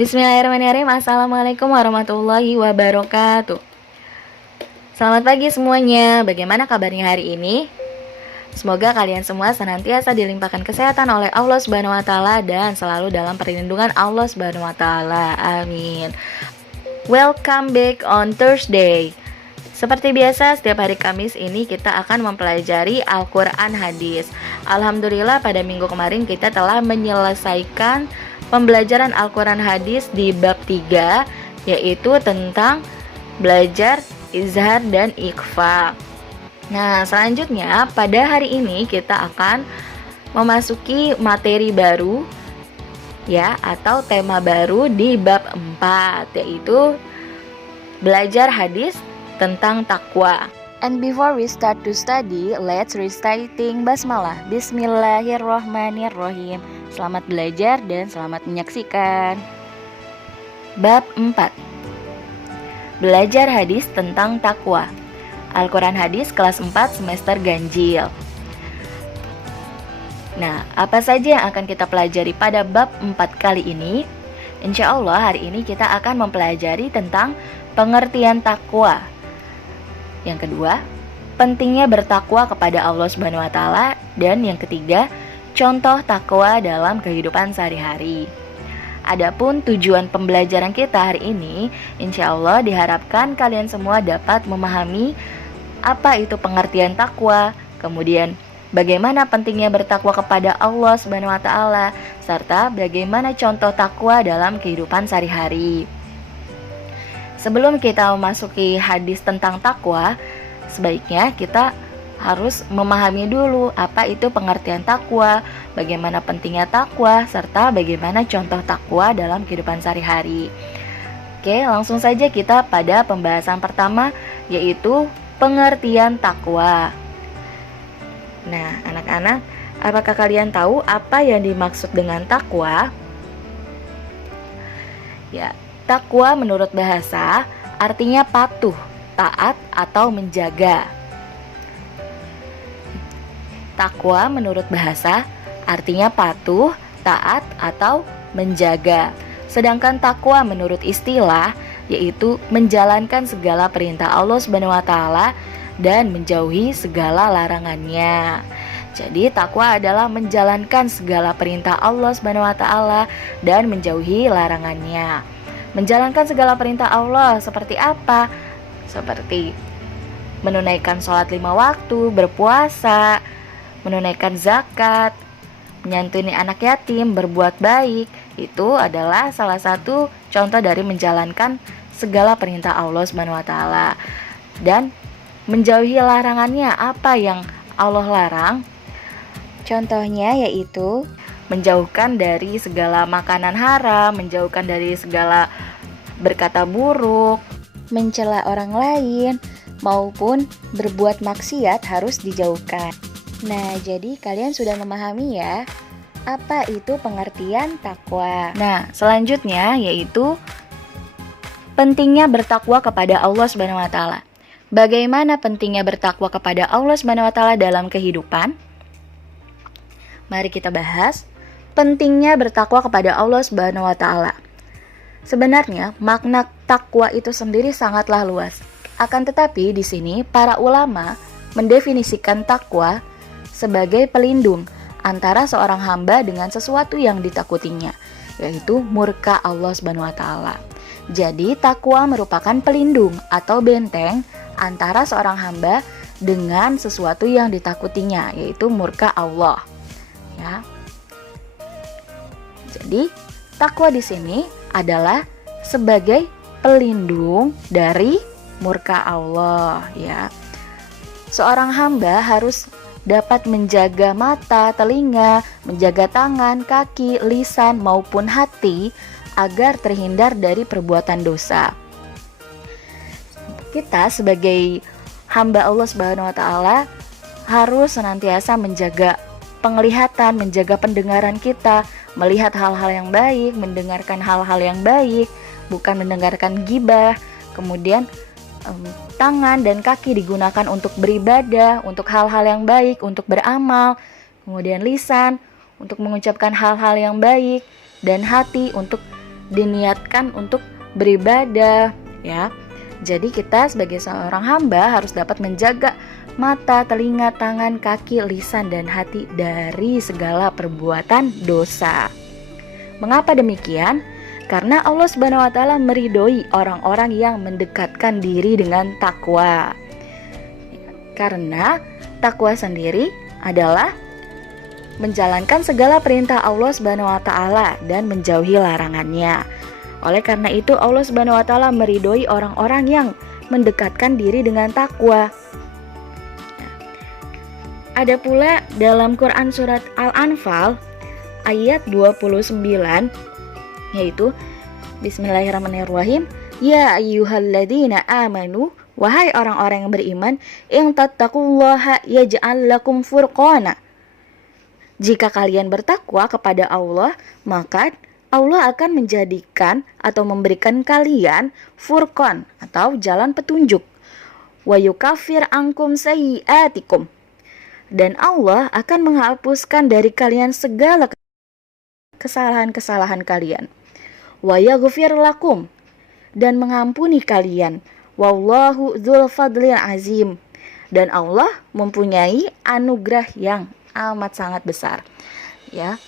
Bismillahirrahmanirrahim. Assalamualaikum warahmatullahi wabarakatuh. Selamat pagi semuanya. Bagaimana kabarnya hari ini? Semoga kalian semua senantiasa dilimpahkan kesehatan oleh Allah Subhanahu wa taala dan selalu dalam perlindungan Allah Subhanahu wa taala. Amin. Welcome back on Thursday. Seperti biasa, setiap hari Kamis ini kita akan mempelajari Al-Quran Hadis. Alhamdulillah pada minggu kemarin kita telah menyelesaikan pembelajaran Al-Quran Hadis di bab 3, yaitu tentang belajar izhar dan ikhfa. Nah, selanjutnya pada hari ini kita akan memasuki materi baru ya, atau tema baru di bab 4, yaitu belajar hadis tentang takwa. And before we start to study, let's reciting basmalah. Bismillahirrohmanirrohim. Selamat belajar dan selamat menyaksikan. Bab 4. Belajar hadis tentang takwa. Al-Quran Hadis kelas 4 semester ganjil. Nah, apa saja yang akan kita pelajari pada bab 4 kali ini? Insya Allah hari ini kita akan mempelajari tentang pengertian takwa. Yang kedua, pentingnya bertakwa kepada Allah Subhanahu wa taala, dan yang ketiga, contoh takwa dalam kehidupan sehari-hari. Adapun tujuan pembelajaran kita hari ini, insya Allah diharapkan kalian semua dapat memahami apa itu pengertian takwa, kemudian bagaimana pentingnya bertakwa kepada Allah Subhanahu wa taala, serta bagaimana contoh takwa dalam kehidupan sehari-hari. Sebelum kita memasuki hadis tentang takwa, sebaiknya kita harus memahami dulu apa itu pengertian takwa, bagaimana pentingnya takwa, serta bagaimana contoh takwa dalam kehidupan sehari-hari. Oke, langsung saja kita pada pembahasan pertama, yaitu pengertian takwa. Nah, anak-anak, apakah kalian tahu apa yang dimaksud dengan takwa? Ya, takwa menurut bahasa artinya patuh, taat, atau menjaga. Takwa menurut bahasa artinya patuh, taat, atau menjaga. Sedangkan takwa menurut istilah yaitu menjalankan segala perintah Allah Subhanahu wa taala dan menjauhi segala larangannya. Jadi takwa adalah menjalankan segala perintah Allah Subhanahu wa taala dan menjauhi larangannya. Menjalankan segala perintah Allah seperti apa? Seperti menunaikan sholat 5 waktu, berpuasa, menunaikan zakat, menyantuni anak yatim, berbuat baik. Itu adalah salah satu contoh dari menjalankan segala perintah Allah Subhanahu wa taala. Dan menjauhi larangannya, apa yang Allah larang? Contohnya yaitu menjauhkan dari segala makanan haram, menjauhkan dari segala berkata buruk, mencela orang lain, maupun berbuat maksiat harus dijauhkan. Nah, jadi kalian sudah memahami ya, apa itu pengertian takwa. Nah, selanjutnya yaitu pentingnya bertakwa kepada Allah Subhanahu wa taala. Bagaimana pentingnya bertakwa kepada Allah Subhanahu wa taala dalam kehidupan? Mari kita bahas pentingnya bertakwa kepada Allah Subhanahu wa taala. Sebenarnya makna takwa itu sendiri sangatlah luas. Akan tetapi di sini para ulama mendefinisikan takwa sebagai pelindung antara seorang hamba dengan sesuatu yang ditakutinya, yaitu murka Allah Subhanahu wa taala. Jadi takwa merupakan pelindung atau benteng antara seorang hamba dengan sesuatu yang ditakutinya, yaitu murka Allah. Ya. Jadi takwa di sini adalah sebagai pelindung dari murka Allah, ya. Seorang hamba harus dapat menjaga mata, telinga, menjaga tangan, kaki, lisan maupun hati agar terhindar dari perbuatan dosa. Kita sebagai hamba Allah Subhanahu wa taala harus senantiasa menjaga penglihatan, menjaga pendengaran kita, melihat hal-hal yang baik, mendengarkan hal-hal yang baik, bukan mendengarkan gibah. Kemudian tangan dan kaki digunakan untuk beribadah, untuk hal-hal yang baik, untuk beramal. Kemudian lisan untuk mengucapkan hal-hal yang baik, dan hati untuk diniatkan untuk beribadah, ya. Jadi kita sebagai seorang hamba harus dapat menjaga mata, telinga, tangan, kaki, lisan, dan hati dari segala perbuatan dosa. Mengapa demikian? Karena Allah Subhanahu wa taala meridhoi orang-orang yang mendekatkan diri dengan takwa. Karena takwa sendiri adalah menjalankan segala perintah Allah Subhanahu wa taala dan menjauhi larangannya. Oleh karena itu Allah Subhanahu wa taala meridhoi orang-orang yang mendekatkan diri dengan takwa. Ada pula dalam Quran surat Al-Anfal ayat 29, yaitu Bismillahirrahmanirrahim, Ya ayyuhalladzina amanu, wahai orang-orang yang beriman, in tattaqullaha yaj'al lakum furqana. Jika kalian bertakwa kepada Allah, maka Allah akan menjadikan atau memberikan kalian furqan atau jalan petunjuk. Wa yukaffir ankum sayyi'atikum. Dan Allah akan menghapuskan dari kalian segala kesalahan-kesalahan kalian. Wa yaghfir lakum, dan mengampuni kalian. Wallahu dzul fadlil azim. Dan Allah mempunyai anugerah yang amat sangat besar. Ya.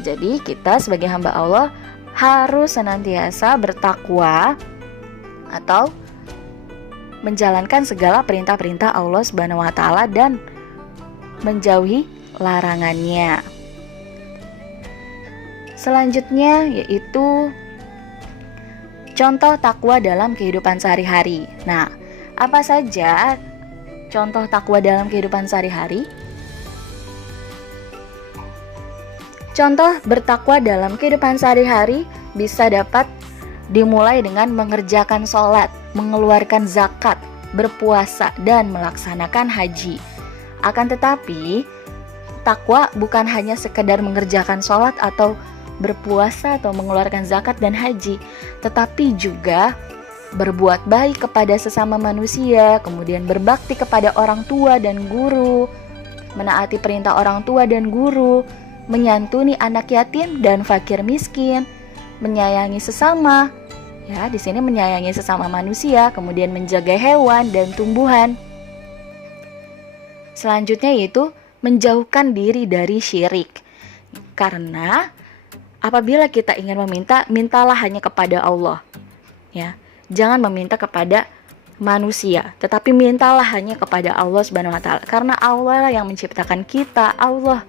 Jadi kita sebagai hamba Allah harus senantiasa bertakwa atau menjalankan segala perintah-perintah Allah Subhanahu wa taala dan menjauhi larangannya. Selanjutnya yaitu contoh takwa dalam kehidupan sehari-hari. Nah, apa saja contoh takwa dalam kehidupan sehari-hari? Contoh bertakwa dalam kehidupan sehari-hari bisa dapat dimulai dengan mengerjakan sholat, mengeluarkan zakat, berpuasa, dan melaksanakan haji. Akan tetapi, takwa bukan hanya sekedar mengerjakan sholat atau berpuasa atau mengeluarkan zakat dan haji, tetapi juga berbuat baik kepada sesama manusia, kemudian berbakti kepada orang tua dan guru, menaati perintah orang tua dan guru, menyantuni anak yatim dan fakir miskin, menyayangi sesama. Ya, di sini menyayangi sesama manusia, kemudian menjaga hewan dan tumbuhan. Selanjutnya yaitu menjauhkan diri dari syirik. Karena apabila kita ingin meminta, mintalah hanya kepada Allah. Ya, jangan meminta kepada manusia, tetapi mintalah hanya kepada Allah Subhanahu wa taala. Karena Allah yang menciptakan kita, Allah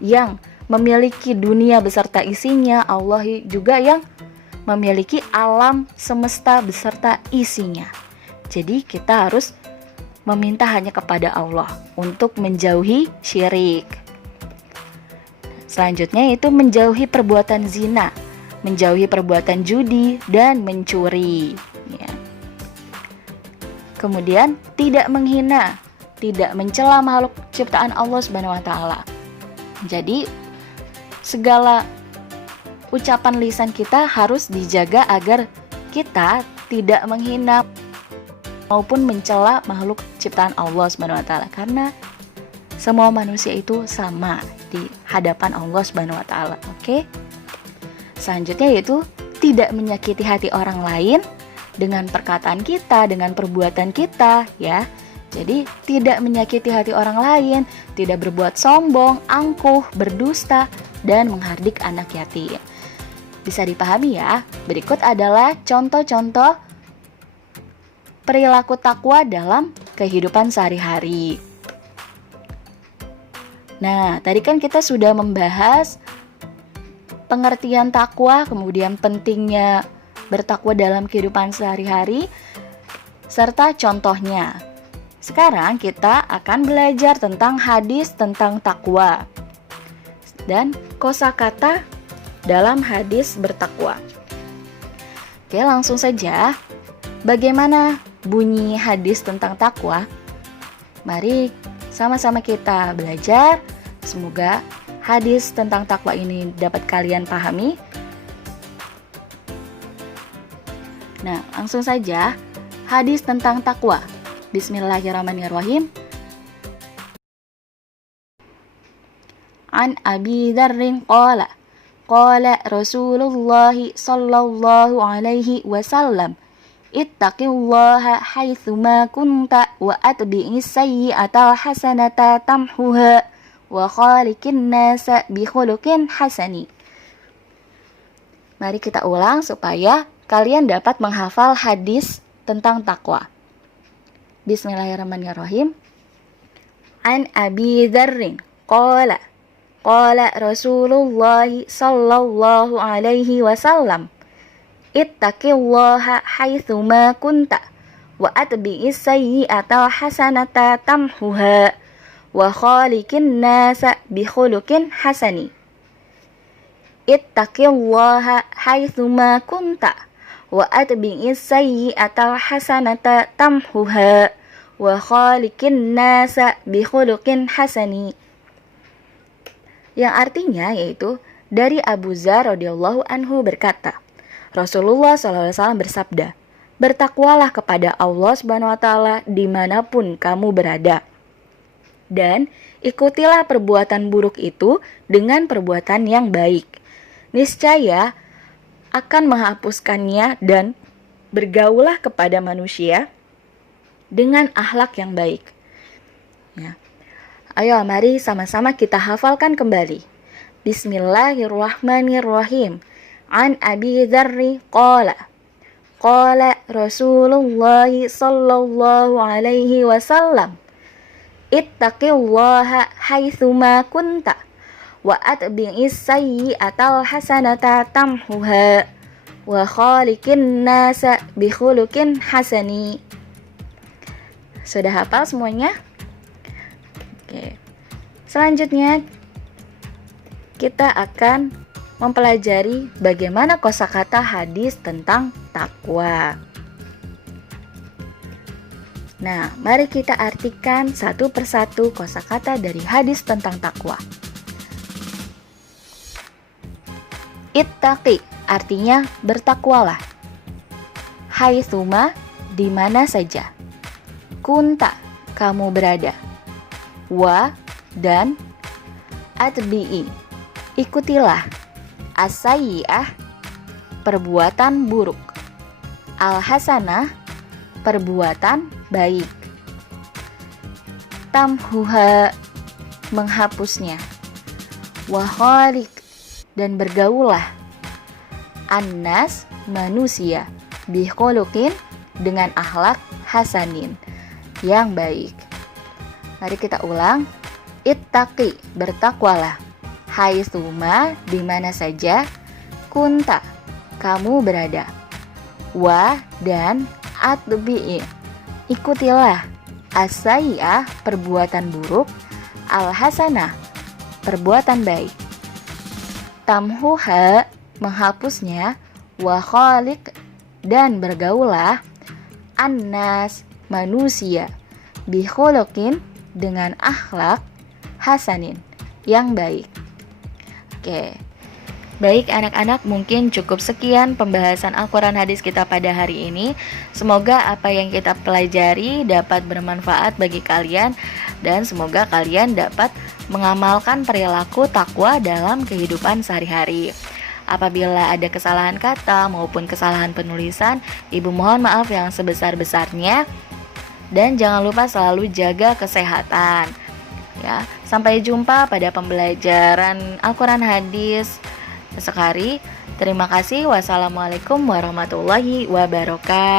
yang memiliki dunia beserta isinya, Allah juga yang memiliki alam semesta beserta isinya. Jadi kita harus meminta hanya kepada Allah untuk menjauhi syirik. Selanjutnya itu menjauhi perbuatan zina, menjauhi perbuatan judi dan mencuri. Ya. Kemudian tidak menghina, tidak mencela makhluk ciptaan Allah Subhanahu wa taala. Jadi segala ucapan lisan kita harus dijaga agar kita tidak menghina maupun mencela makhluk ciptaan Allah Subhanahu wa taala, karena semua manusia itu sama di hadapan Allah Subhanahu wa taala. Oke. Selanjutnya yaitu tidak menyakiti hati orang lain dengan perkataan kita, dengan perbuatan kita, ya. Jadi tidak menyakiti hati orang lain, tidak berbuat sombong, angkuh, berdusta, dan menghardik anak yatim. Bisa dipahami ya. Berikut adalah contoh-contoh perilaku takwa dalam kehidupan sehari-hari. Nah, tadi kan kita sudah membahas pengertian takwa, kemudian pentingnya bertakwa dalam kehidupan sehari-hari, serta contohnya. Sekarang kita akan belajar tentang hadis tentang takwa dan kosakata dalam hadis bertakwa. Oke, langsung saja. Bagaimana bunyi hadis tentang takwa? Mari sama-sama kita belajar. Semoga hadis tentang takwa ini dapat kalian pahami. Nah, langsung saja. Hadis tentang takwa. Bismillahirrahmanirrahim. An Abi Dzarrin qala qala Rasulullah sallallahu alaihi wasallam ittaqillaha haitsuma kunta wa atbi'is sayyi'atal hasanata tamhuha wa khaliqin nasa bi khuluqin hasani. Mari kita ulang supaya kalian dapat menghafal hadis tentang takwa. Bismillahirrahmanirrahim. An Abi Dzarrin qala Rasulullah sallallahu alaihi wasallam ittaqillaha haitsuma kunta wa atbi'is sayyi'atal hasanata tamhuha wa khaliqin nasa bi khuluqin hasani. Ittaqillaha haitsuma kunta wa atbi'is sayyi'atal hasanata tamhuha wa khaliqin nasa bi khuluqin hasani. Yang artinya yaitu dari Abu Dzar radhiyallahu anhu berkata, Rasulullah SAW bersabda, bertakwalah kepada Allah Subhanahu wa taala dimanapun kamu berada. Dan ikutilah perbuatan buruk itu dengan perbuatan yang baik. Niscaya akan menghapuskannya dan bergaulah kepada manusia dengan akhlak yang baik. Ya. Ayo mari sama-sama kita hafalkan kembali. Bismillahirrahmanirrahim. An Abi Dzarri qala Rasulullah sallallahu alaihi wasallam ittaqillaha haitsuma kunta wa atbi'is sayyi'atal hasanata tamhuha wa khaliqin nasa bi khuluqin hasani. Sudah hafal semuanya? Oke. Selanjutnya kita akan mempelajari bagaimana kosakata hadis tentang takwa. Nah, mari kita artikan satu persatu kosakata dari hadis tentang takwa. Ittaqi artinya bertakwalah. Haitsuma di mana saja. Kunta kamu berada. Wa dan atbi'i ikutilah. As-sayyi'ah perbuatan buruk. Al-hasanah perbuatan baik. Tamhuha menghapusnya. Wa khaliq dan bergaulah. Annas manusia. Bi khuluqin dengan akhlak hasanin yang baik. Mari kita ulang. Ittaqi bertakwalah. Haitsuma di mana saja. Kunta kamu berada. Wa dan atbi'i ikutilah. As-sayyi'ah perbuatan buruk. Al-hasanah perbuatan baik. Tamhuha menghapusnya. Wa khaliq dan bergaulah. Annas manusia. Bi khuluqin dengan akhlak hasanin yang baik. Oke. Baik anak-anak, mungkin cukup sekian pembahasan Al-Quran hadis kita pada hari ini. Semoga apa yang kita pelajari dapat bermanfaat bagi kalian dan semoga kalian dapat mengamalkan perilaku takwa dalam kehidupan sehari-hari. Apabila ada kesalahan kata maupun kesalahan penulisan, Ibu mohon maaf yang sebesar-besarnya. Dan jangan lupa selalu jaga kesehatan. Ya, sampai jumpa pada pembelajaran Al-Quran hadis esok hari. Terima kasih. Wassalamualaikum warahmatullahi wabarakatuh.